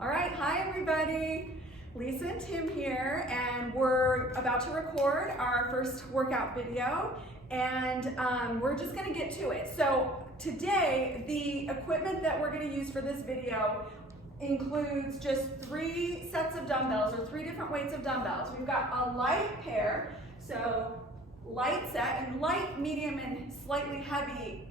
All right, hi everybody. Lisa and Tim here, and we're about to record our first workout video, and we're just gonna get to it. So today, the equipment that we're gonna use for this video includes just 3 sets of dumbbells, or 3 different weights of dumbbells. We've got a light pair, so light set, and light, medium, and slightly heavy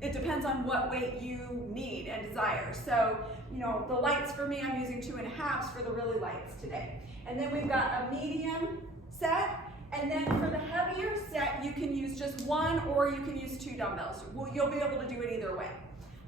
it depends on what weight you need and desire. So, you know, the lights for me, I'm using 2.5s for the really lights today. And then we've got a medium set, and then for the heavier set, you can use just 1 or you can use 2 dumbbells. Well, you'll be able to do it either way.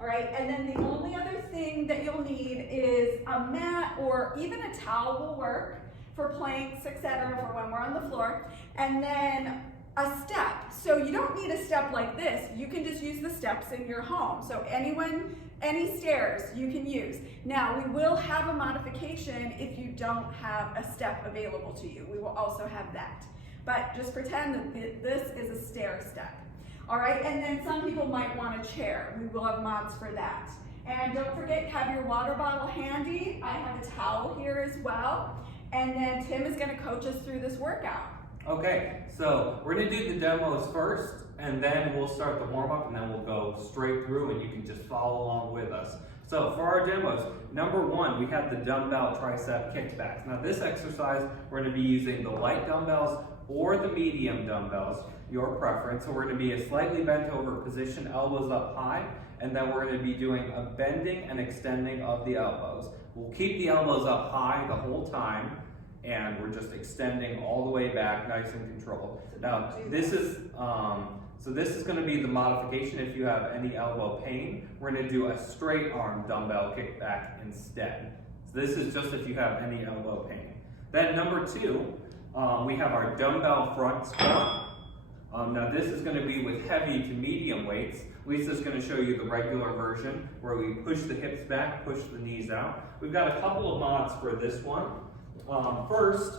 All right, and then the only other thing that you'll need is a mat, or even a towel will work for planks, etc., for when we're on the floor, and then a step. So you don't need a step like this. You can just use the steps in your home. So any stairs you can use. Now, we will have a modification if you don't have a step available to you. We will also have that. But just pretend that this is a stair step. All right, and then some people might want a chair. We will have mods for that. And don't forget, have your water bottle handy. I have a towel here as well. And then Tim is gonna coach us through this workout. Okay, so we're gonna do the demos first, and then we'll start the warm-up, and then we'll go straight through, and you can just follow along with us. So for our demos, number 1, we have the dumbbell tricep kickbacks. Now this exercise, we're gonna be using the light dumbbells or the medium dumbbells, your preference. So we're gonna be a slightly bent over position, elbows up high, and then we're gonna be doing a bending and extending of the elbows. We'll keep the elbows up high the whole time, and we're just extending all the way back, nice and controlled. Now, this is going to be the modification if you have any elbow pain. We're going to do a straight arm dumbbell kickback instead. So this is just if you have any elbow pain. Then number 2, we have our dumbbell front squat. Now this is going to be with heavy to medium weights. Lisa's going to show you the regular version where we push the hips back, push the knees out. We've got a couple of mods for this one. First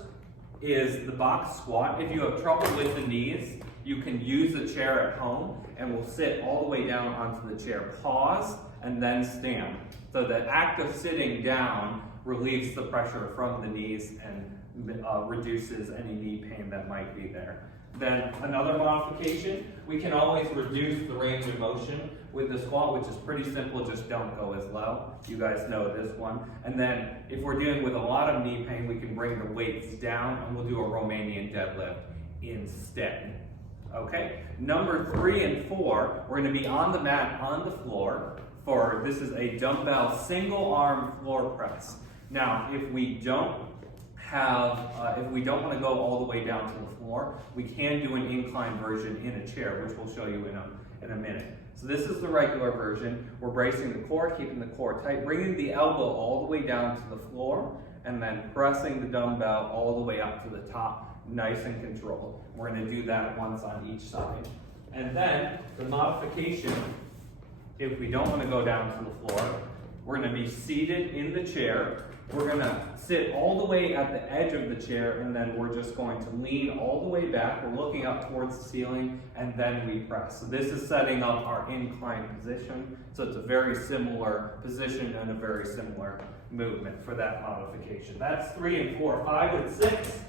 is the box squat. If you have trouble with the knees, you can use a chair at home, and we'll sit all the way down onto the chair. Pause and then stand. So the act of sitting down relieves the pressure from the knees and reduces any knee pain that might be there. Then another modification, we can always reduce the range of motion with the squat, which is pretty simple, just don't go as low. You guys know this one. And then if we're dealing with a lot of knee pain, we can bring the weights down, and we'll do a Romanian deadlift instead. Okay, number 3 and 4, we're gonna be on the mat on the floor for, this is a dumbbell single arm floor press. Now, if we don't want to go all the way down to the floor, we can do an incline version in a chair, which we'll show you in a minute. So this is the regular version. We're bracing the core, keeping the core tight, bringing the elbow all the way down to the floor, and then pressing the dumbbell all the way up to the top, nice and controlled. We're going to do that once on each side. And then the modification, if we don't want to go down to the floor, we're going to be seated in the chair. We're going to sit all the way at the edge of the chair, and then we're just going to lean all the way back. We're looking up towards the ceiling, and then we press. So this is setting up our incline position. So it's a very similar position and a very similar movement for that modification. That's 3 and 4. 5 and 6,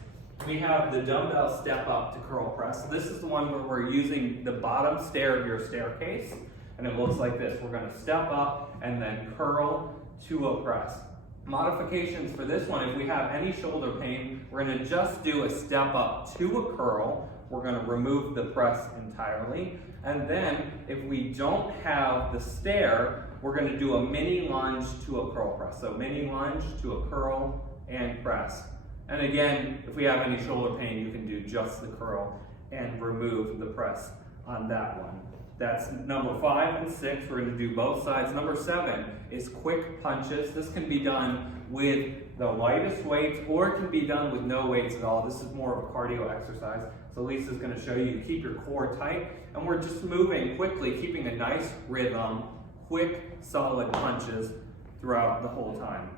we have the dumbbell step up to curl press. So this is the one where we're using the bottom stair of your staircase, and it looks like this. We're going to step up and then curl to a press. Modifications for this one, if we have any shoulder pain, we're going to just do a step up to a curl. We're going to remove the press entirely. And then if we don't have the stair, we're going to do a mini lunge to a curl press. So mini lunge to a curl and press. And again, if we have any shoulder pain, you can do just the curl and remove the press on that one. That's number 5 and 6. We're going to do both sides. Number 7 is quick punches. This can be done with the lightest weights, or it can be done with no weights at all. This is more of a cardio exercise. So Lisa's going to show you to keep your core tight, and we're just moving quickly, keeping a nice rhythm, quick, solid punches throughout the whole time,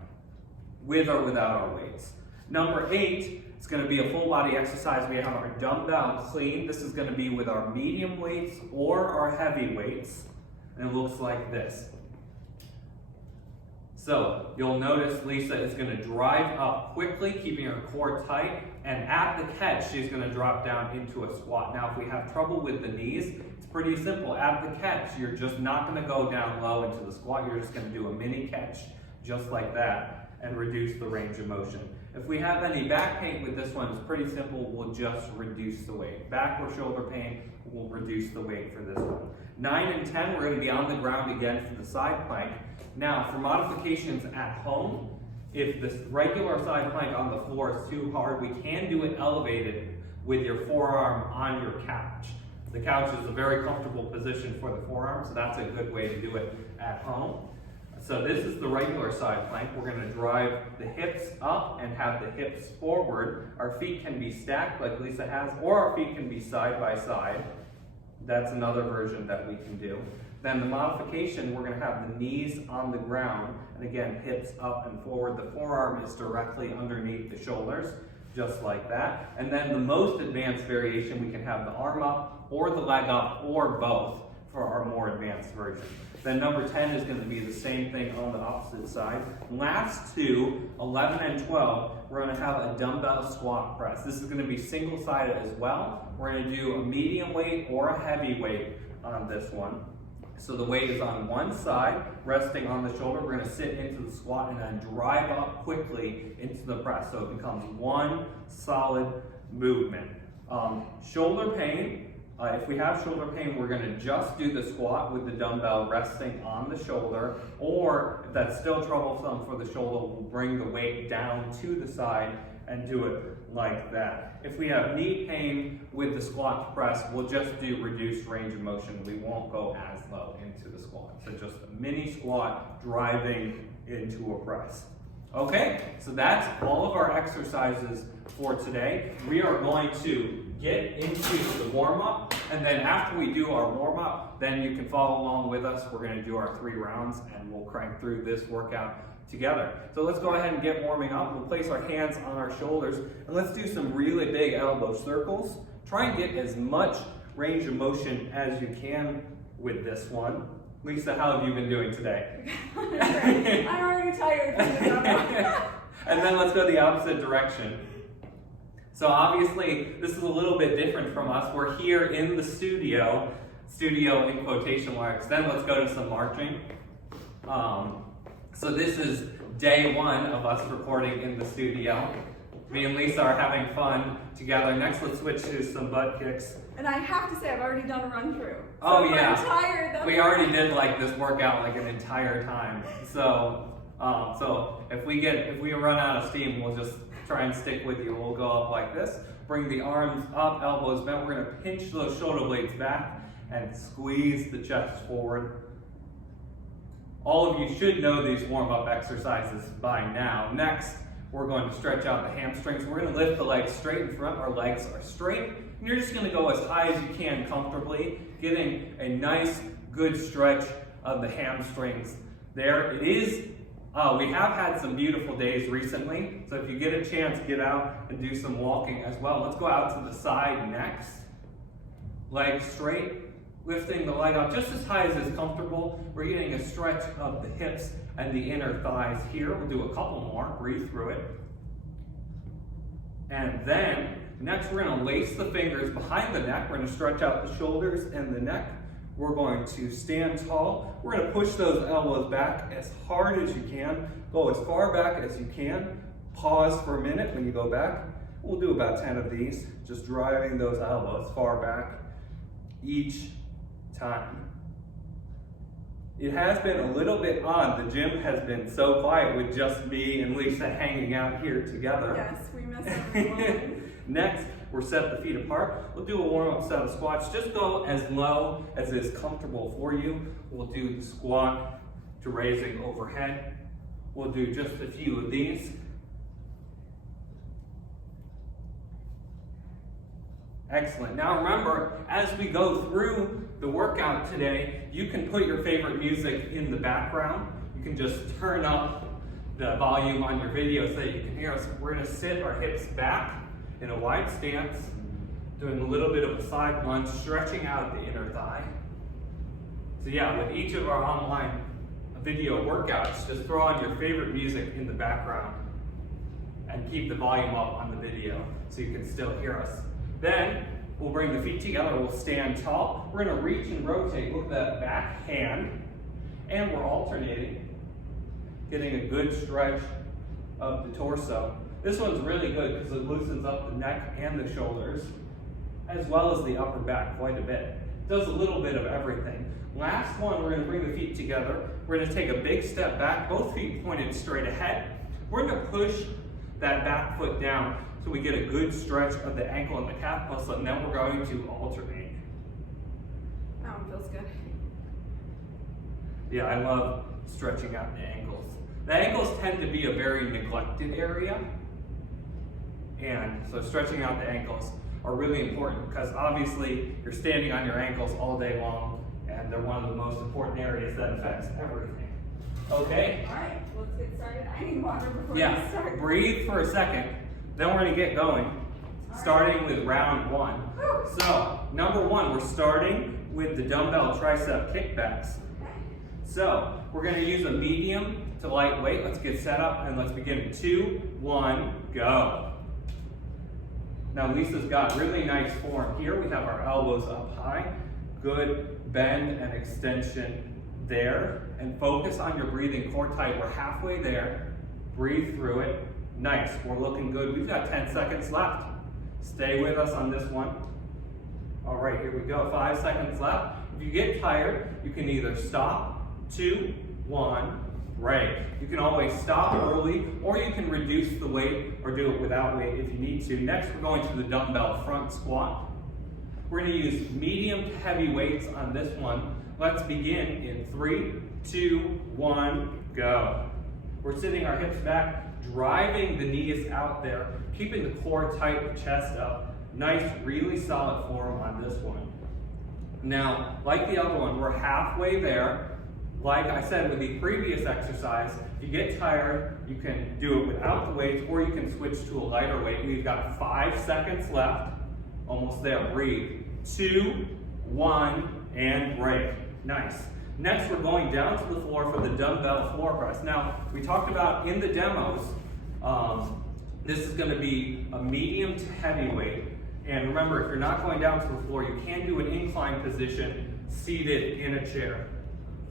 with or without our weights. Number 8, it's going to be a full body exercise. We have our dumbbell clean. This is going to be with our medium weights or our heavy weights. And it looks like this. So you'll notice Lisa is going to drive up quickly, keeping her core tight, and at the catch, she's going to drop down into a squat. Now, if we have trouble with the knees, it's pretty simple. At the catch, you're just not going to go down low into the squat. You're just going to do a mini catch, just like that, and reduce the range of motion. If we have any back pain with this one, it's pretty simple. We'll just reduce the weight. Back or shoulder pain, we'll reduce the weight for this one. 9 and 10, we're going to be on the ground again for the side plank. Now, for modifications at home, if this regular side plank on the floor is too hard, we can do it elevated with your forearm on your couch. The couch is a very comfortable position for the forearm, so that's a good way to do it at home. So this is the regular side plank. We're going to drive the hips up and have the hips forward. Our feet can be stacked like Lisa has, or our feet can be side by side. That's another version that we can do. Then the modification, we're going to have the knees on the ground, and again, hips up and forward. The forearm is directly underneath the shoulders, just like that. And then the most advanced variation, we can have the arm up, or the leg up, or both for our more advanced version. Then number 10 is going to be the same thing on the opposite side. Last two, 11 and 12, we're going to have a dumbbell squat press. This is going to be single-sided as well. We're going to do a medium weight or a heavy weight on this one. So the weight is on one side, resting on the shoulder. We're going to sit into the squat and then drive up quickly into the press. So it becomes one solid movement. Shoulder pain. If we have shoulder pain, we're going to just do the squat with the dumbbell resting on the shoulder, or if that's still troublesome for the shoulder, we'll bring the weight down to the side and do it like that. If we have knee pain with the squat press, we'll just do reduced range of motion. We won't go as low into the squat. So just a mini squat driving into a press. Okay, so that's all of our exercises for today. We are going to get into the warm-up, and then after we do our warm-up, then you can follow along with us. We're going to do our 3 rounds, and we'll crank through this workout together. So let's go ahead and get warming up. We'll place our hands on our shoulders, and let's do some really big elbow circles. Try and get as much range of motion as you can with this one. Lisa, how have you been doing today? I'm already tired from the dumbbell. And then let's go the opposite direction. So obviously, this is a little bit different from us. We're here in the studio in quotation marks. Then let's go to some marching. So this is day 1 of us recording in the studio. Me and Lisa are having fun together. Next, let's switch to some butt kicks. And I have to say, I've already done a run through. Oh yeah. I'm tired. We already did like this workout like an entire time. So if we run out of steam, we'll just try and stick with you. We'll go up like this. Bring the arms up, elbows bent. We're gonna pinch those shoulder blades back and squeeze the chest forward. All of you should know these warm-up exercises by now. Next, we're going to stretch out the hamstrings. We're going to lift the legs straight in front. Our legs are straight. And you're just going to go as high as you can comfortably, getting a nice, good stretch of the hamstrings there. It is, we have had some beautiful days recently. So if you get a chance, get out and do some walking as well. Let's go out to the side next. Legs straight. Lifting the leg up just as high as is comfortable. We're getting a stretch of the hips and the inner thighs here. We'll do a couple more. Breathe through it. And then, next we're going to lace the fingers behind the neck. We're going to stretch out the shoulders and the neck. We're going to stand tall. We're going to push those elbows back as hard as you can. Go as far back as you can. Pause for a minute when you go back. We'll do about 10 of these. Just driving those elbows far back each time. It has been a little bit odd. The gym has been so quiet with just me and Lisa hanging out here together. Yes, we miss everyone. Next, we're set the feet apart. We'll do a warm-up set of squats. Just go as low as is comfortable for you. We'll do the squat to raising overhead. We'll do just a few of these. Excellent. Now remember, as we go through the workout today, you can put your favorite music in the background. You can just turn up the volume on your video so that you can hear us. We're going to sit our hips back in a wide stance, doing a little bit of a side lunge, stretching out the inner thigh. So yeah, with each of our online video workouts, just throw on your favorite music in the background and keep the volume up on the video so you can still hear us. Then we'll bring the feet together, we'll stand tall. We're gonna reach and rotate, look at that back hand, and we're alternating, getting a good stretch of the torso. This one's really good because it loosens up the neck and the shoulders, as well as the upper back quite a bit. It does a little bit of everything. Last one, we're gonna bring the feet together. We're gonna take a big step back, both feet pointed straight ahead. We're gonna push that back foot down so we get a good stretch of the ankle and the calf muscle, and then we're going to alternate. That one feels good. Yeah, I love stretching out the ankles. The ankles tend to be a very neglected area, and so stretching out the ankles are really important because obviously you're standing on your ankles all day long, and they're one of the most important areas that affects everything. Okay? All right, let's get started. I need water before we Yeah, start. breathe for a second, then we're gonna get going, starting with round one. So, number one, we're starting with the dumbbell tricep kickbacks. So, we're gonna use a medium to light weight. Let's get set up and let's begin. 2, 1, go. Now Lisa's got really nice form here. We have our elbows up high, good bend and extension there, and focus on your breathing, core tight. We're halfway there. Breathe through it. Nice, we're looking good. We've got 10 seconds left. Stay with us on this one. All right, here we go. 5 seconds left. If you get tired, you can either stop, 2, 1, break. You can always stop early, or you can reduce the weight or do it without weight if you need to. Next, we're going to the dumbbell front squat. We're going to use medium to heavy weights on this one. Let's begin in 3, 2, 1, go. We're sitting our hips back, driving the knees out there, keeping the core tight, the chest up. Nice, really solid form on this one. Now, like the other one, we're halfway there. Like I said with the previous exercise, if you get tired, you can do it without the weights, or you can switch to a lighter weight. We've got 5 seconds left. Almost there. Breathe. 2, 1, and break. Nice. Next, we're going down to the floor for the dumbbell floor press. Now, we talked about in the demos, this is going to be a medium to heavy weight. And remember, if you're not going down to the floor, you can do an incline position seated in a chair.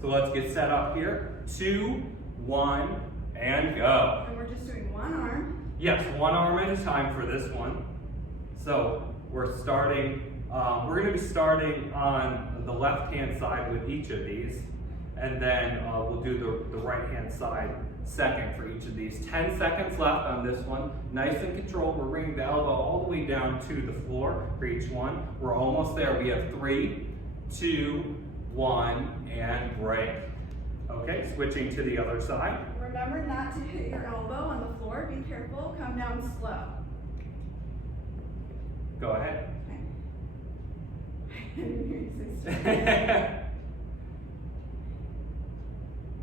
So let's get set up here. 2, 1, and go. And we're just doing one arm. Yes, one arm at a time for this one. So we're starting, we're going to be starting on the left-hand side with each of these. And then we'll do the right-hand side second for each of these. 10 seconds left on this one. Nice and controlled. We're bringing the elbow all the way down to the floor for each one. We're almost there. We have 3, 2, 1, and break. Okay, switching to the other side. Remember not to hit your elbow on the floor. Be careful. Come down slow. Go ahead. I didn't hear you say stop.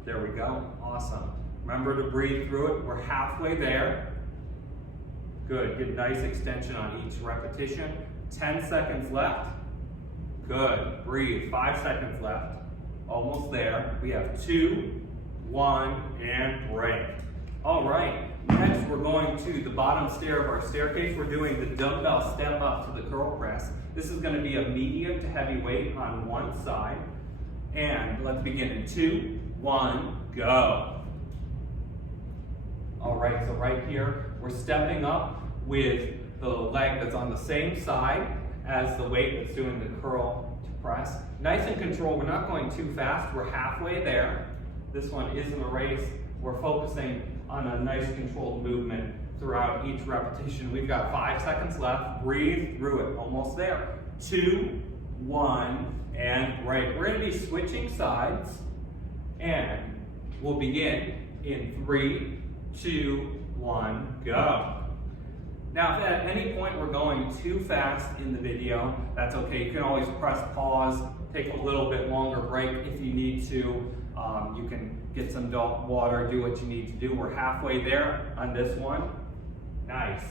There we go. Awesome. Remember to breathe through it. We're halfway there. Good. Get nice extension on each repetition. 10 seconds left. Good. Breathe. 5 seconds left. Almost there. We have 2, 1, and break. All right. Next, we're going to the bottom stair of our staircase. We're doing the dumbbell step up to the curl press. This is going to be a medium to heavy weight on one side. And let's begin in 2, 1, go. All right, so right here, we're stepping up with the leg that's on the same side as the weight that's doing the curl to press. Nice and controlled. We're not going too fast. We're halfway there. This one isn't a race. We're focusing on a nice controlled movement throughout each repetition. We've got 5 seconds left. Breathe through it. Almost there. 2, 1, and break. We're going to be switching sides, and we'll begin in 3, 2, 1, go. Now, if at any point we're going too fast in the video, that's okay. You can always press pause, take a little bit longer break if you need to. You can get some water, do what you need to do. We're halfway there on this one. Nice.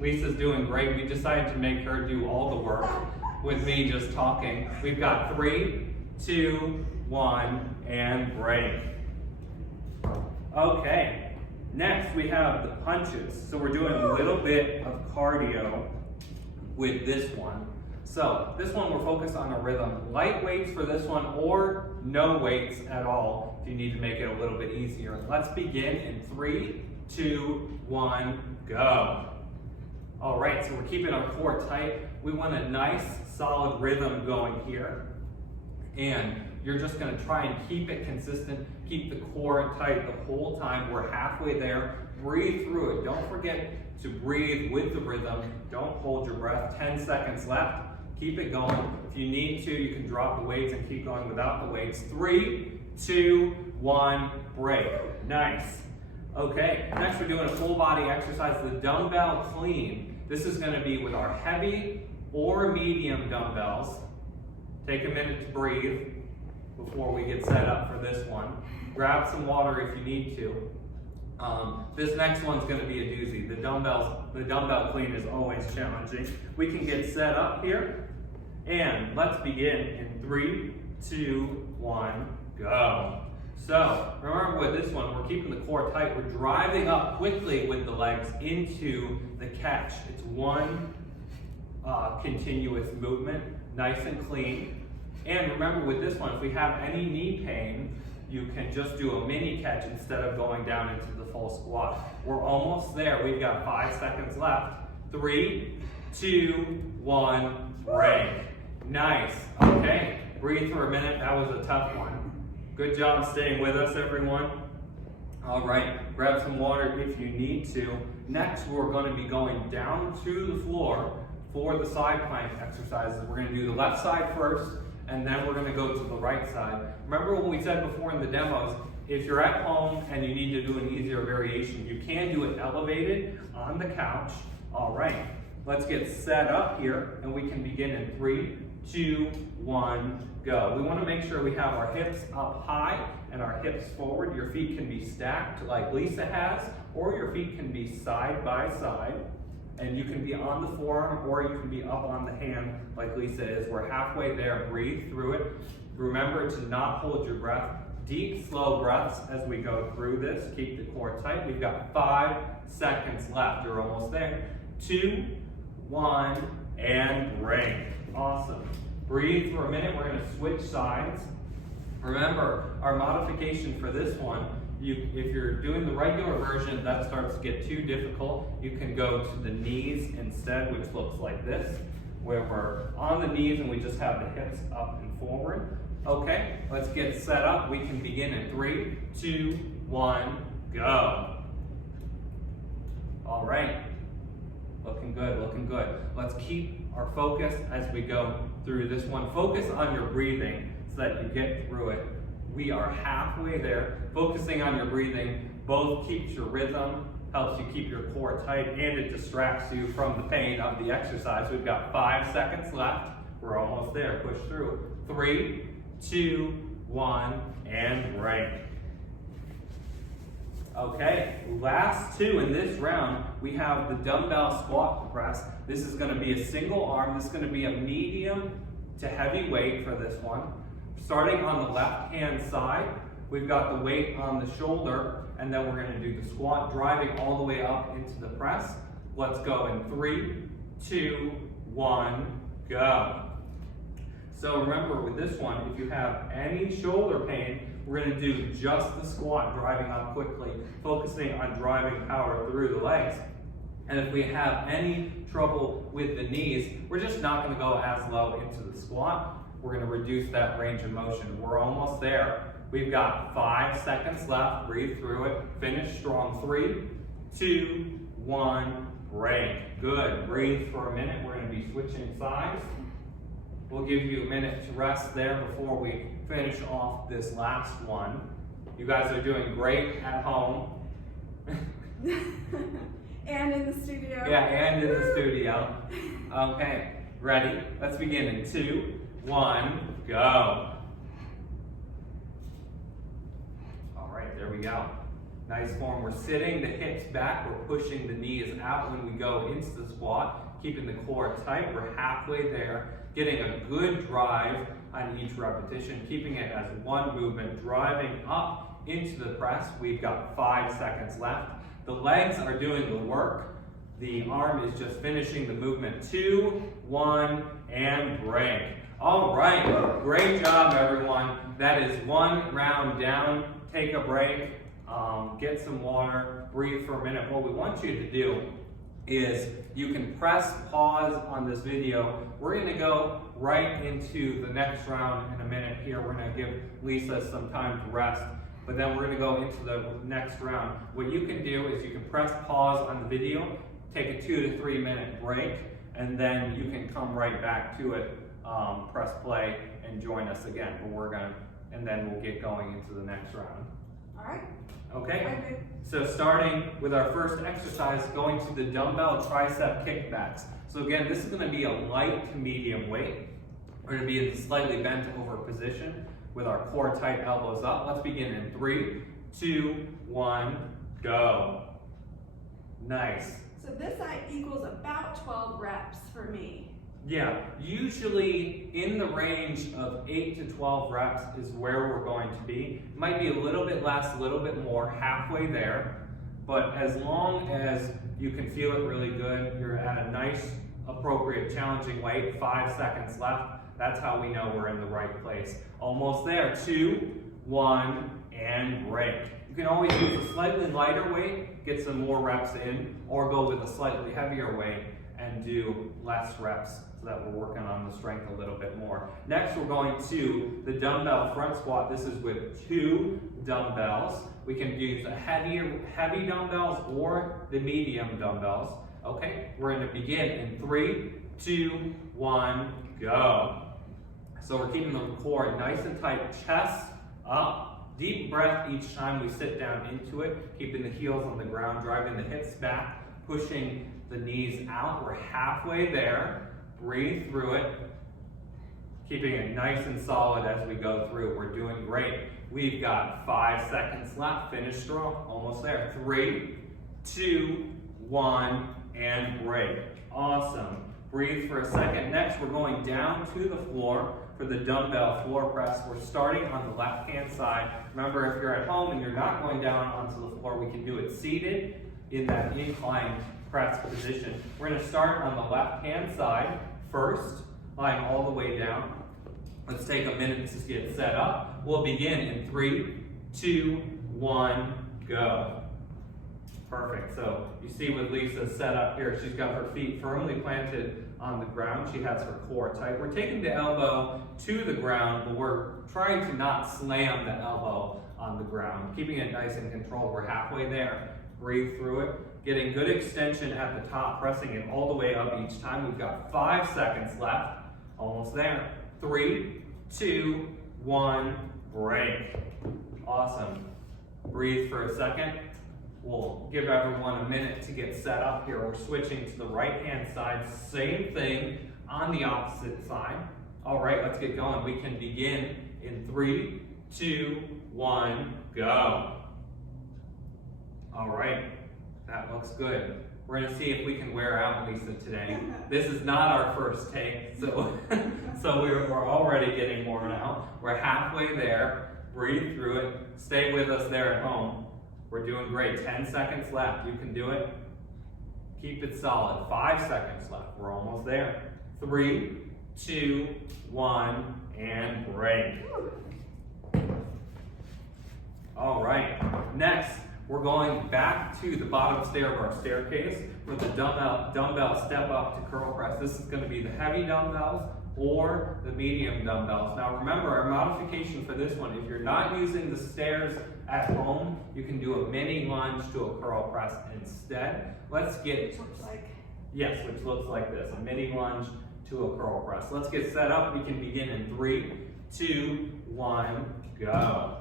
Lisa's doing great. We decided to make her do all the work with me just talking. We've got 3, 2, 1, and break. Okay, next we have the punches. So we're doing a little bit of cardio with this one. So this one we're focused on a rhythm. Light weights for this one or no weights at all if you need to make it a little bit easier. Let's begin in 3, 2, 1, go. All right, so we're keeping our core tight. We want a nice solid rhythm going here. And you're just gonna try and keep it consistent, keep the core tight the whole time. We're halfway there. Breathe through it. Don't forget to breathe with the rhythm. Don't hold your breath. 10 seconds left. Keep it going. If you need to, you can drop the weights and keep going without the weights. 3, 2, 1, break. Nice. Okay, next we're doing a full body exercise, the dumbbell clean. This is gonna be with our heavy or medium dumbbells. Take a minute to breathe before we get set up for this one. Grab some water if you need to. This next one's gonna be a doozy. The dumbbell clean is always challenging. We can get set up here, and let's begin in 3, 2, 1, go. So, remember with this one, we're keeping the core tight. We're driving up quickly with the legs into the catch. It's one continuous movement, nice and clean. And remember with this one, if we have any knee pain, you can just do a mini catch instead of going down into the full squat. We're almost there. We've got 5 seconds left. 3, 2, 1, break. Nice. Okay, breathe for a minute. That was a tough one. Good job staying with us, everyone. All right, grab some water if you need to. Next, we're going to be going down to the floor for the side plank exercises. We're going to do the left side first, and then we're going to go to the right side. Remember what we said before in the demos, if you're at home and you need to do an easier variation, you can do it elevated on the couch. All right, let's get set up here, and we can begin in 3, 2, 1, go. We want to make sure we have our hips up high and our hips forward. Your feet can be stacked like Lisa has, or your feet can be side by side. And you can be on the forearm or you can be up on the hand like Lisa is. We're halfway there. Breathe through it. Remember to not hold your breath. Deep, slow breaths as we go through this. Keep the core tight. We've got 5 seconds left. You're almost there. 2, 1, and break. Awesome. Breathe for a minute. We're going to switch sides. Remember, our modification for this one, if you're doing the regular version, that starts to get too difficult. You can go to the knees instead, which looks like this, where we're on the knees and we just have the hips up and forward. Okay, let's get set up. We can begin in 3, 2, 1, go. All right, looking good, looking good. Let's keep our focus as we go through this one. Focus on your breathing so that you get through it. We are halfway there. Focusing on your breathing both keeps your rhythm, helps you keep your core tight, and it distracts you from the pain of the exercise. We've got 5 seconds left. We're almost there. Push through. 3, 2, 1, and break. Okay, last 2 in this round, we have the dumbbell squat press. This is going to be a single arm. This is going to be a medium to heavy weight for this one. Starting on the left-hand side, we've got the weight on the shoulder, and then we're going to do the squat, driving all the way up into the press. Let's go in 3, 2, 1, go. So remember with this one, if you have any shoulder pain, we're going to do just the squat, driving up quickly, focusing on driving power through the legs. And if we have any trouble with the knees, we're just not going to go as low into the squat. We're going to reduce that range of motion. We're almost there. We've got 5 seconds left. Breathe through it. Finish strong. 3, 2, 1, break. Good. Breathe for a minute. We're going to be switching sides. We'll give you a minute to rest there before we finish off this last one. You guys are doing great at home. And in the studio. Yeah, and in the studio. Okay, ready? Let's begin in 2, 1, go. All right, there we go. Nice form. We're sitting the hips back. We're pushing the knees out when we go into the squat, keeping the core tight. We're halfway there, getting a good drive on each repetition, keeping it as one movement, driving up into the press. We've got 5 seconds left. The legs are doing the work. The arm is just finishing the movement. 2, 1, and break. All right, great job, everyone. That is one round down. Take a break, get some water, breathe for a minute. What we want you to do is you can press pause on this video. We're gonna go right into the next round in a minute here. We're gonna give Lisa some time to rest, but then we're gonna go into the next round. What you can do is you can press pause on the video, take a 2 to 3 minute break, and then you can come right back to it, press play, and join us again. But and then we'll get going into the next round. All right. Okay? So starting with our first exercise, going to the dumbbell tricep kickbacks. So again, this is gonna be a light to medium weight. We're gonna be in the slightly bent over position with our core tight, elbows up. Let's begin in 3, 2, 1, go. Nice. So this side equals about 12 reps for me. Yeah, usually in the range of 8 to 12 reps is where we're going to be. It might be a little bit less, a little bit more, halfway there. But as long as you can feel it really good, you're at a nice, appropriate, challenging weight, 5 seconds left. That's how we know we're in the right place. Almost there, 2, 1, and break. You can always use a slightly lighter weight, get some more reps in, or go with a slightly heavier weight and do less reps so that we're working on the strength a little bit more. Next, we're going to the dumbbell front squat. This is with 2 dumbbells. We can use a heavy dumbbells or the medium dumbbells. Okay, we're going to begin in 3, 2, 1, go. So we're keeping the core nice and tight, chest up. Deep breath each time we sit down into it, keeping the heels on the ground, driving the hips back, pushing the knees out. We're halfway there. Breathe through it, keeping it nice and solid as we go through. We're doing great. We've got 5 seconds left. Finish strong. Almost there. 3, 2, 1, and break. Awesome. Breathe for a second. Next, we're going down to the floor for the dumbbell floor press. We're starting on the left-hand side. Remember, if you're at home and you're not going down onto the floor, we can do it seated in that incline press position. We're going to start on the left-hand side first, lying all the way down. Let's take a minute to get set up. We'll begin in 3, 2, 1, go. Perfect. So you see with Lisa's set up here, she's got her feet firmly planted on the ground. She has her core tight. We're taking the elbow to the ground, but we're trying to not slam the elbow on the ground, keeping it nice and controlled. We're halfway there. Breathe through it. Getting good extension at the top, pressing it all the way up each time. We've got 5 seconds left. Almost there. 3, 2, 1, break. Awesome. Breathe for a second. We'll give everyone a minute to get set up here. We're switching to the right-hand side. Same thing on the opposite side. All right, let's get going. We can begin in 3, 2, 1, go. All right, that looks good. We're gonna see if we can wear out Lisa today. This is not our first take, so we're already getting worn out. We're halfway there. Breathe through it. Stay with us there at home. We're doing great. 10 seconds left. You can do it. Keep it solid. 5 seconds left. We're almost there. 3, 2, 1, and break. All right. Next, we're going back to the bottom stair of our staircase with the dumbbell step up to curl press. This is going to be the heavy dumbbells or the medium dumbbells. Now remember, our modification for this one, if you're not using the stairs at home, you can do a mini lunge to a curl press instead. Let's get, yes, which looks like this, a mini lunge to a curl press. Let's get set up. We can begin in 3, 2, 1, go.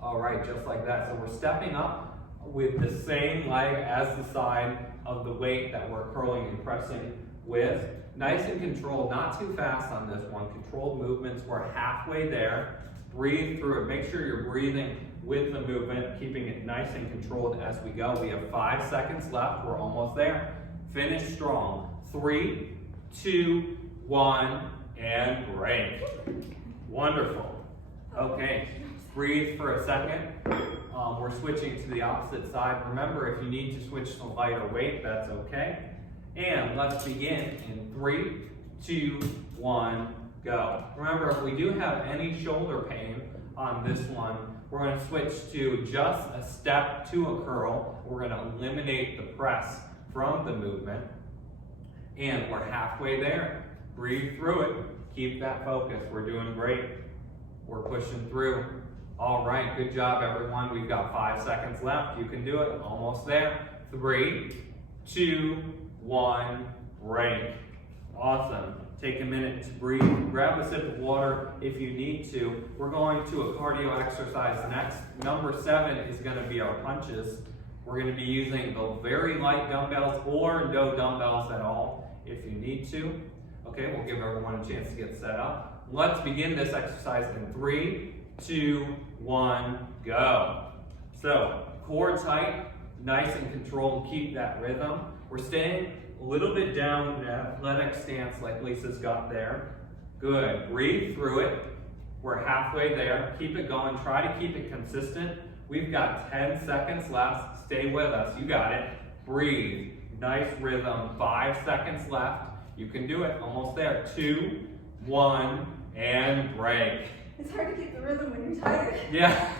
All right, just like that. So we're stepping up with the same leg as the side of the weight that we're curling and pressing with. Nice and controlled, not too fast on this one. Controlled movements, we're halfway there. Breathe through it. Make sure you're breathing with the movement, keeping it nice and controlled as we go. We have 5 seconds left. We're almost there. Finish strong. 3, 2, 1, and break. Wonderful. Okay, breathe for a second. We're switching to the opposite side. Remember, if you need to switch to lighter weight, that's okay. And let's begin in 3, 2, 1, go. Remember, if we do have any shoulder pain on this one, we're going to switch to just a step to a curl. We're going to eliminate the press from the movement. And we're halfway there. Breathe through it. Keep that focus. We're doing great. We're pushing through. All right, good job, everyone. We've got 5 seconds left. You can do it. Almost there. 3, 2, 1, break. Awesome. Take a minute to breathe. Grab a sip of water if you need to. We're going to a cardio exercise next. Number 7 is going to be our punches. We're going to be using the very light dumbbells or no dumbbells at all if you need to. Okay, we'll give everyone a chance to get set up. Let's begin this exercise in 3, 2, 1, go. So, core tight, nice and controlled, keep that rhythm. We're staying a little bit down in an athletic stance like Lisa's got there. Good, breathe through it. We're halfway there. Keep it going, try to keep it consistent. We've got 10 seconds left. Stay with us, you got it. Breathe, nice rhythm, 5 seconds left. You can do it, almost there. 2, 1, and break. It's hard to keep the rhythm when you're tired. Yeah,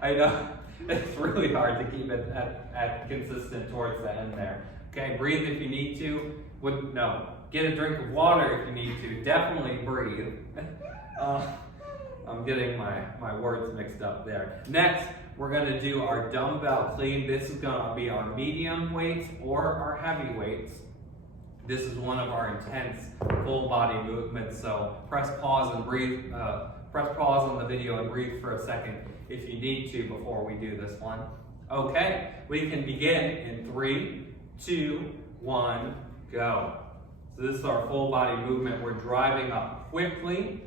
I know. It's really hard to keep it at consistent towards the end there. Okay, breathe if you need to. Get a drink of water if you need to. Definitely breathe. I'm getting my words mixed up there. Next, we're going to do our dumbbell clean. This is going to be our medium weights or our heavy weights. This is one of our intense full body movements, so press pause and breathe. Press pause on the video and breathe for a second if you need to before we do this one. Okay, we can begin in 3, 2, 1, go. So this is our full body movement. We're driving up quickly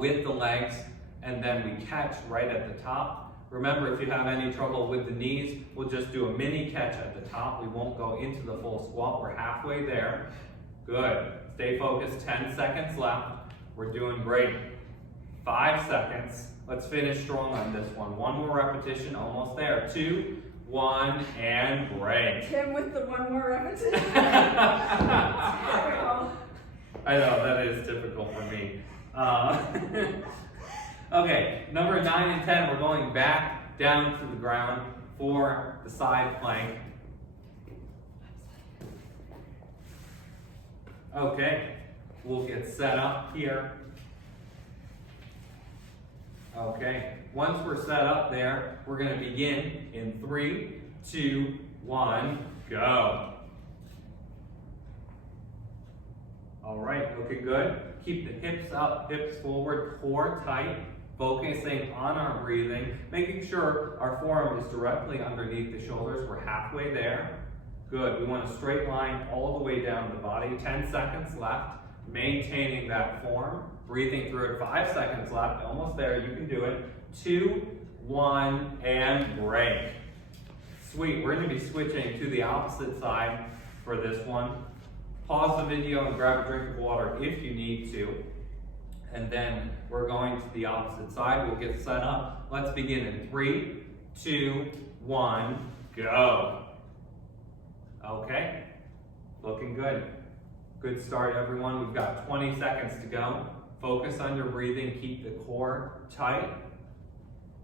with the legs, and then we catch right at the top. Remember, if you have any trouble with the knees, we'll just do a mini catch at the top. We won't go into the full squat. We're halfway there. Good. Stay focused. 10 seconds left. We're doing great. 5 seconds. Let's finish strong on this one. One more repetition. Almost there. 2, 1, and break. Tim with the one more repetition. I know, that is typical for me. Okay, number 9 and 10, we're going back down to the ground for the side plank. Okay, we'll get set up here. Okay, once we're set up there, we're going to begin in 3, 2, 1, go. All right, looking good. Keep the hips up, hips forward, core tight. Focusing on our breathing, making sure our forearm is directly underneath the shoulders. We're halfway there. Good. We want a straight line all the way down the body. 10 seconds left. Maintaining that form. Breathing through it. 5 seconds left. Almost there. You can do it. 2, 1, and break. Sweet. We're going to be switching to the opposite side for this one. Pause the video and grab a drink of water if you need to. And then we're going to the opposite side. We'll get set up. Let's begin in 3, 2, 1, go. Okay, looking good. Good start, everyone. We've got 20 seconds to go. Focus on your breathing. Keep the core tight.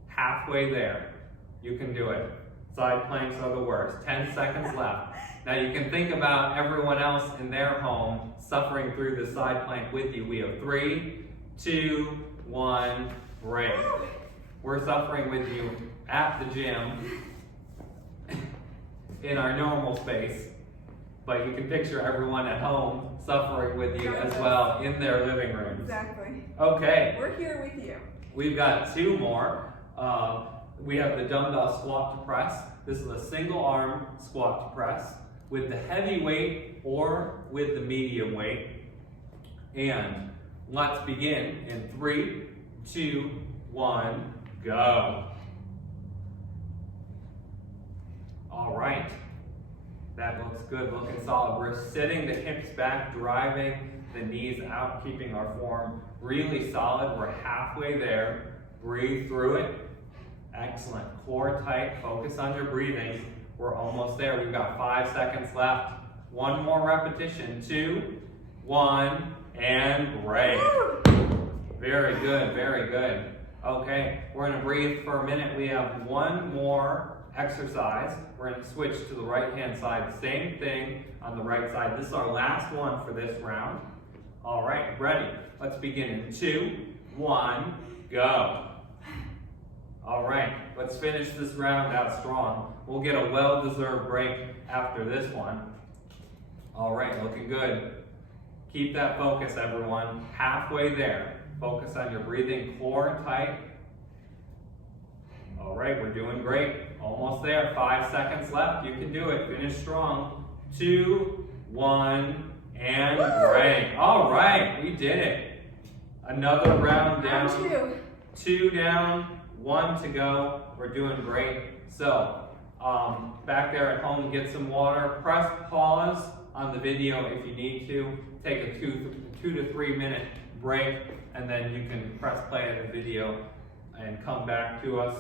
Halfway there. You can do it. Side planks are the worst. 10 seconds left. Now you can think about everyone else in their home suffering through the side plank with you. We have 3, 2, 1, break. We're suffering with you at the gym in our normal space, but you can picture everyone at home suffering with you as well in their living rooms. Exactly. Okay. We're here with you. We've got 2 more. We have the dumbbell squat to press. This is a single arm squat to press with the heavy weight or with the medium weight. And let's begin in 3, 2, 1, go. All right. That looks good, looking solid. We're sitting the hips back, driving the knees out, keeping our form really solid. We're halfway there. Breathe through it. Excellent. Core tight. Focus on your breathing. We're almost there. We've got 5 seconds left. One more repetition. 2, 1, and break. Very good, very good. Okay, we're gonna breathe for a minute. We have one more exercise. We're gonna switch to the right-hand side. Same thing on the right side. This is our last one for this round. All right, ready? Let's begin in 2, 1, go. All right, let's finish this round out strong. We'll get a well-deserved break after this one. All right, looking good. Keep that focus, everyone. Halfway there. Focus on your breathing, core tight. All right, we're doing great. Almost there. 5 seconds left. You can do it. Finish strong. 2, 1, and break. All right, we did it. Another round down. Round 2 down, 1 to go. We're doing great. So, back there at home, get some water. Press pause on the video if you need to. Take a 2 to 3 minute break, and then you can press play of the video and come back to us.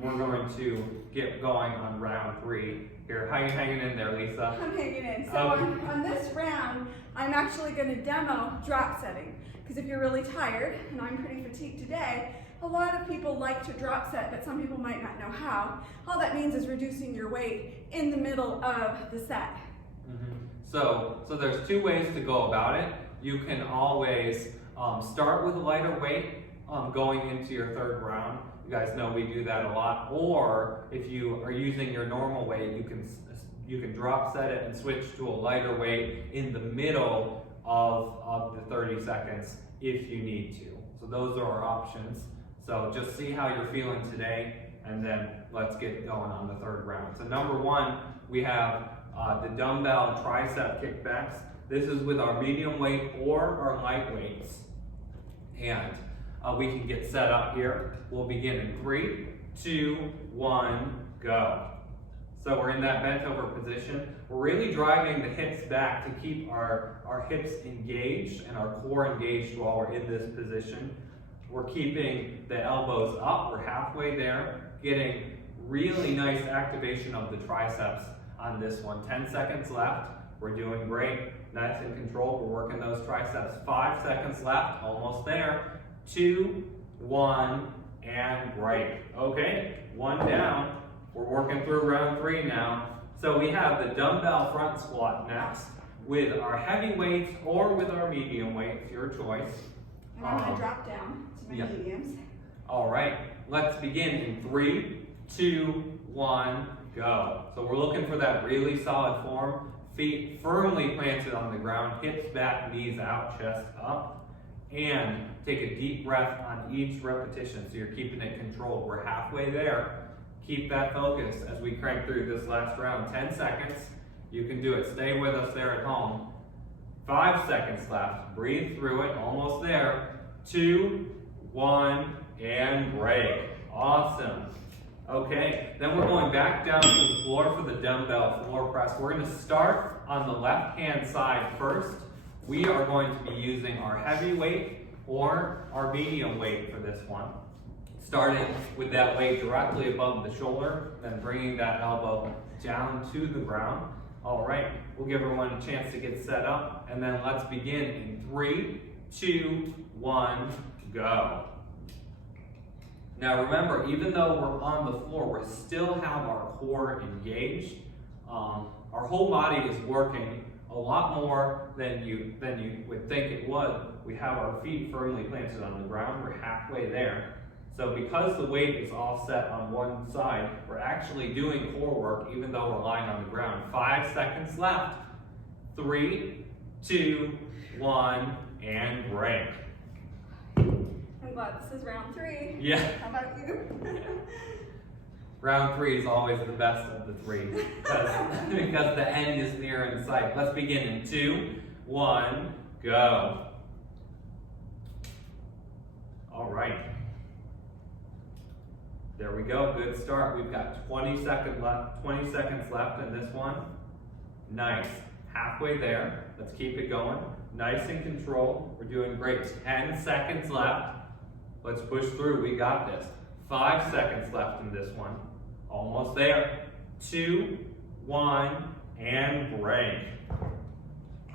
We're going to get going on round 3 here. How you hanging in there, Lisa? I'm hanging in. So on this round, I'm actually going to demo drop setting. Because if you're really tired, and I'm pretty fatigued today, a lot of people like to drop set, but some people might not know how. All that means is reducing your weight in the middle of the set. So there's 2 ways to go about it. You can always start with a lighter weight going into your 3rd round. You guys know we do that a lot. Or if you are using your normal weight, you can drop set it and switch to a lighter weight in the middle of the 30 seconds if you need to. So those are our options. So just see how you're feeling today, and then let's get going on the 3rd round. So number 1, we have the dumbbell tricep kickbacks. This is with our medium weight or our light weights. And we can get set up here. We'll begin in 3, 2, 1, go. So we're in that bent over position. We're really driving the hips back to keep our hips engaged and our core engaged while we're in this position. We're keeping the elbows up. We're halfway there, getting really nice activation of the triceps on this one. 10 seconds left. We're doing great. Nice and controlled. We're working those triceps. 5 seconds left. Almost there. 2, 1, and break. Okay, 1 down. We're working through round 3 now. So we have the dumbbell front squat next with our heavy weights or with our medium weights, your choice. And I'm going to drop down to my mediums. All right, let's begin in 3, 2, 1, go. So we're looking for that really solid form. Feet firmly planted on the ground, hips back, knees out, chest up. And take a deep breath on each repetition so you're keeping it controlled. We're halfway there. Keep that focus as we crank through this last round. 10 seconds. You can do it. Stay with us there at home. 5 seconds left. Breathe through it. Almost there. 2, 1, and break. Awesome. Okay, then we're going back down to the floor for the dumbbell floor press. We're going to start on the left-hand side first. We are going to be using our heavy weight or our medium weight for this one. Starting with that weight directly above the shoulder, then bringing that elbow down to the ground. All right, we'll give everyone a chance to get set up, and then let's begin in 3, 2, 1, go. Now remember, even though we're on the floor, we still have our core engaged. Our whole body is working a lot more than you would think it would. We have our feet firmly planted on the ground. We're halfway there. So because the weight is all set on one side, we're actually doing core work even though we're lying on the ground. 5 seconds left. 3, 2, 1, and break. I'm glad this is round 3. Yeah. How about you? Round 3 is always the best of the 3 because the end is near in sight. Let's begin in 2, 1, go. All right. There we go. Good start. We've got 20 seconds left in this one. Nice. Halfway there. Let's keep it going. Nice and controlled. We're doing great. 10 seconds left. Let's push through. We got this. 5 seconds left in this one. Almost there. 2, 1, and break.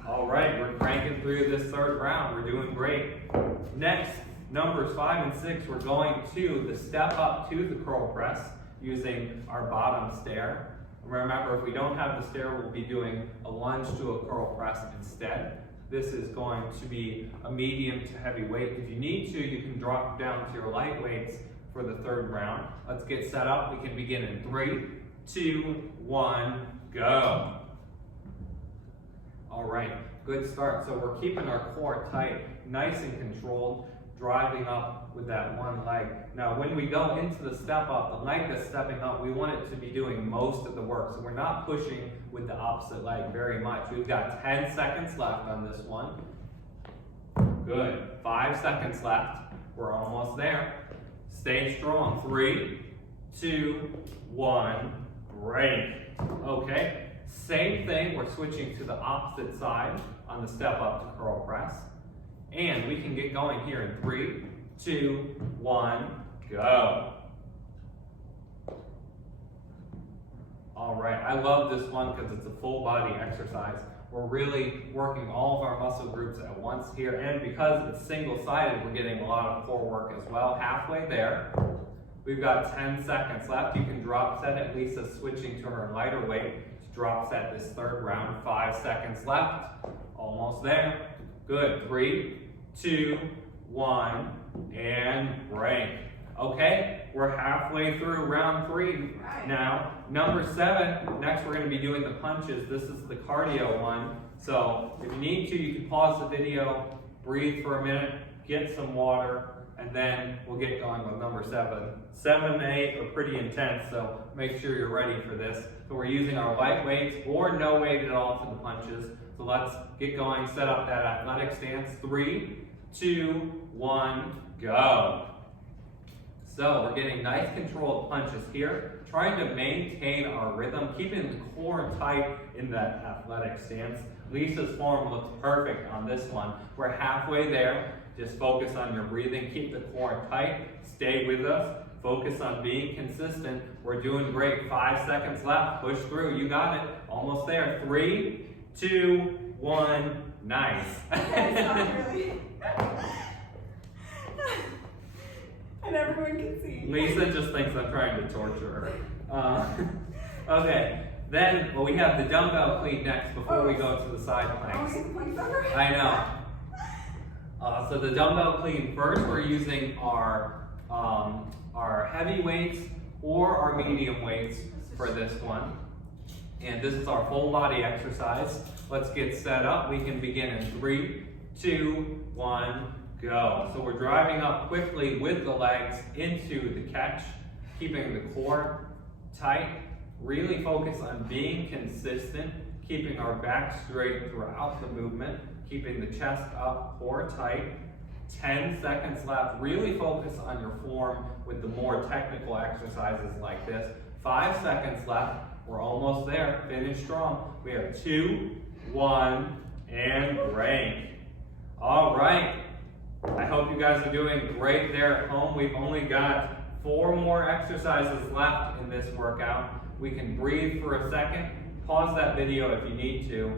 All right, we're cranking through this third round. We're doing great. Next, numbers 5 and 6, we're going to the step up to the curl press using our bottom stair. Remember, if we don't have the stair, we'll be doing a lunge to a curl press instead. This is going to be a medium to heavy weight. If you need to, you can drop down to your light weights for the third round. Let's get set up. We can begin in 3, 2, 1, go. All right, good start. So we're keeping our core tight, nice and controlled, driving up with that one leg. Now, when we go into the step up, the leg that's stepping up, we want it to be doing most of the work. So we're not pushing with the opposite leg very much. We've got 10 seconds left on this one. Good. 5 seconds left. We're almost there. Stay strong. 3, 2, 1, break. Okay. Same thing, we're switching to the opposite side on the step up to curl press. And we can get going here in 3, 2, 1, go. All right, I love this one because it's a full body exercise. We're really working all of our muscle groups at once here. And because it's single-sided, we're getting a lot of core work as well. Halfway there. We've got 10 seconds left. You can drop set it. Lisa's switching to her lighter weight. Drop set this third round. 5 seconds left. Almost there. Good. 3, 2, 1, and break. Okay, we're halfway through round 3 now. Number 7, next we're going to be doing the punches. This is the cardio one. So if you need to, you can pause the video, breathe for a minute, get some water, and then we'll get going with number 7. 7 and 8 are pretty intense, so make sure you're ready for this. So we're using our light weights or no weight at all for the punches. So let's get going, set up that athletic stance. 3, 2, 1, go. So we're getting nice controlled punches here, trying to maintain our rhythm, keeping the core tight in that athletic stance. Lisa's form looks perfect on this one. We're halfway there. Just focus on your breathing, keep the core tight, stay with us, focus on being consistent. We're doing great. 5 seconds left, push through, you got it. Almost there. 3, 2, 1, nice. And everyone can see. Lisa just thinks I'm trying to torture her. Okay, then we have the dumbbell clean next before we go to the side planks. I know. So the dumbbell clean first, we're using our heavy weights or our medium weights for this one. And this is our full body exercise. Let's get set up. We can begin in 3, 2, 1, go. So we're driving up quickly with the legs into the catch, keeping the core tight. Really focus on being consistent, keeping our back straight throughout the movement, keeping the chest up, core tight. 10 seconds left. Really focus on your form with the more technical exercises like this. 5 seconds left. We're almost there. Finish strong. We have 2, 1, and break. All right. I hope you guys are doing great there at home. We've only got 4 more exercises left in this workout. We can breathe for a second. Pause that video if you need to.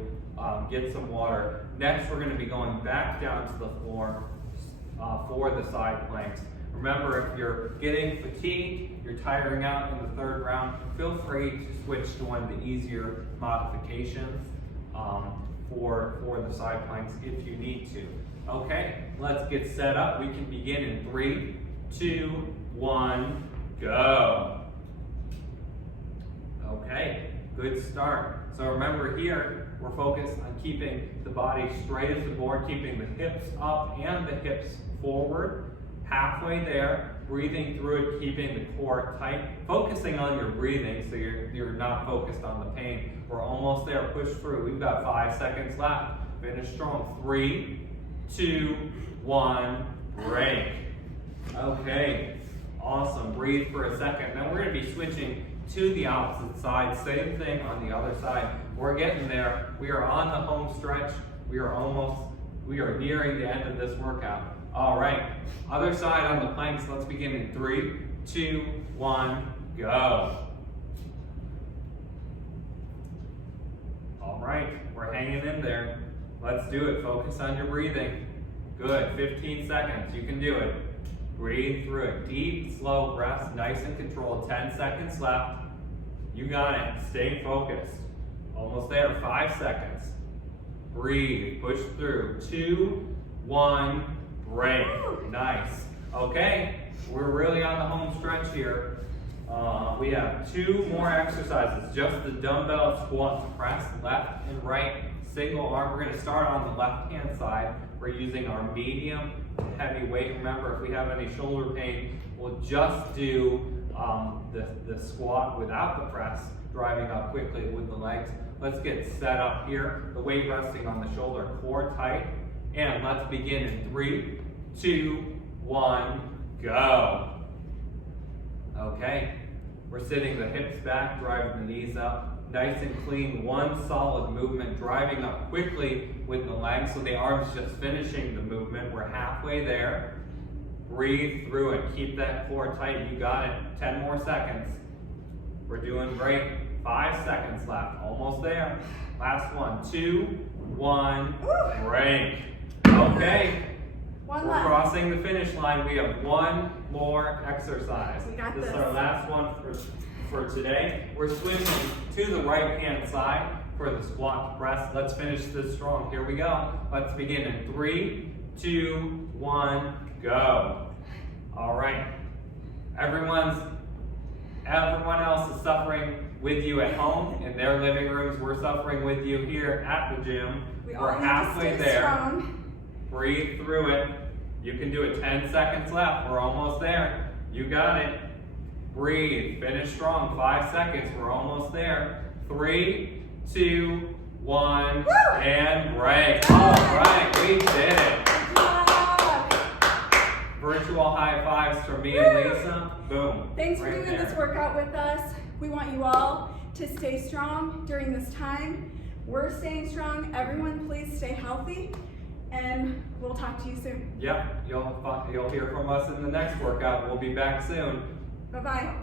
Get some water. Next, we're going to be going back down to the floor for the side planks. Remember, if you're getting fatigued, you're tiring out in the third round, feel free to switch to one of the easier modifications for the side planks if you need to. Okay, let's get set up. We can begin in 3, 2, 1, go. Okay, good start. So remember here, we're focused on keeping the body straight as the board, keeping the hips up and the hips forward. Halfway there, breathing through it, keeping the core tight, focusing on your breathing so you're not focused on the pain. We're almost there, push through. We've got 5 seconds left. Finish strong. 3, 2, 1, break. Okay, awesome. Breathe for a second. Now we're going to be switching to the opposite side. Same thing on the other side. We're getting there. We are on the home stretch. We are almost We are nearing the end of this workout. All right, other side on the planks. Let's begin in 3, 2, 1, go. All right, we're hanging in there. Let's do it. Focus on your breathing. Good, 15 seconds. You can do it. Breathe through it. Deep, slow breaths, nice and controlled. 10 seconds left. You got it. Stay focused. Almost there. 5 seconds. Breathe. Push through. 2, 1, break. Nice. Okay, we're really on the home stretch here. We have 2 more exercises. Just the dumbbell squats, press left and right, single arm. We're going to start on the left-hand side. We're using our medium heavy weight. Remember, if we have any shoulder pain, we'll just do the squat without the press, driving up quickly with the legs. Let's get set up here. The weight resting on the shoulder, core tight. And let's begin in 3, 2, 1, go. Okay, we're sitting the hips back, driving the knees up. Nice and clean, one solid movement, driving up quickly with the legs, so the arm's just finishing the movement. We're halfway there. Breathe through it. Keep that core tight. You got it. 10 more seconds. We're doing great. 5 seconds left. Almost there. Last one. 2, 1, break. Okay. One We're left. crossing the finish line. We have one more exercise. We got This is this. our last one for today. We're swinging to the right-hand side for the squat to press. Let's finish this strong. Here we go. Let's begin in 3, 2, 1, go. All right. Everyone else is suffering with you at home in their living rooms. We're suffering with you here at the gym. We're halfway there. Strong. Breathe through it. You can do it. 10 seconds left. We're almost there. You got it. Breathe. Finish strong. 5 seconds. We're almost there. 3, 2, 1, and break. All right, we did it. Good job. Virtual high fives from me and Lisa. Boom. Thanks for Right doing there. this workout with us. We want you all to stay strong during this time. We're staying strong. Everyone, please stay healthy, and we'll talk to you soon. Yep, you'll hear from us in the next workout. We'll be back soon. Bye-bye.